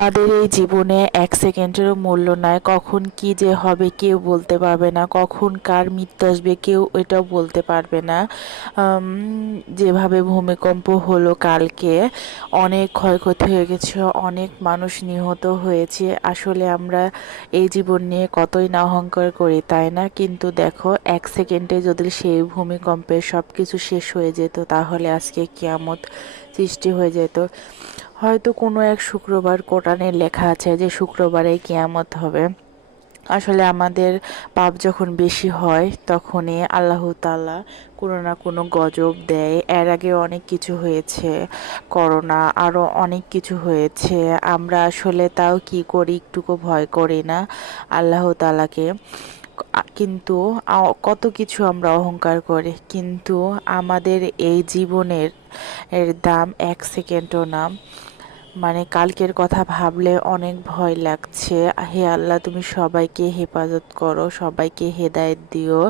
আমাদের এই জীবনে এক সেকেন্ডেরও মূল্য নাই। কখন কি যে হবে কেউ বলতে পারবে না, কখন কার মৃত্যু আসবে কেউ এটাও বলতে পারবে না। আম, যেভাবে ভূমিকম্প হলো কালকে, অনেক ক্ষয়ক্ষতি হয়ে গেছে, অনেক মানুষ নিহত হয়েছে। আসলে আমরা এই জীবন নিয়ে কতই না অহংকার করি, তাই না? কিন্তু দেখো, এক সেকেন্ডে যদি সেই ভূমিকম্পে সব কিছু শেষ হয়ে যেত, তাহলে আজকে কিয়ামত সৃষ্টি হয়ে যেত। হয়তো কোনো এক শুক্রবার কোরআনে লেখা আছে যে শুক্রবারে কিয়ামত হবে। আসলে আমাদের পাপ যখন বেশি হয় তখনই আল্লাহ তাআলা কোনো না কোনো গজব দেয়। এর আগে অনেক কিছু হয়েছে, করোনা আরও অনেক কিছু হয়েছে। আমরা আসলে তাও কি করি, একটুকু ভয় করি না আল্লাহ তাআলাকে। কিন্তু কত কিছু আমরা অহংকার করি, কিন্তু আমাদের এই জীবনের দাম এক সেকেন্ডও না। মানে কালকের কথা ভাবলে অনেক ভয় লাগছে। হে আল্লাহ, তুমি সবাইকে হেফাজত করো, সবাইকে হেদায়েত দিও।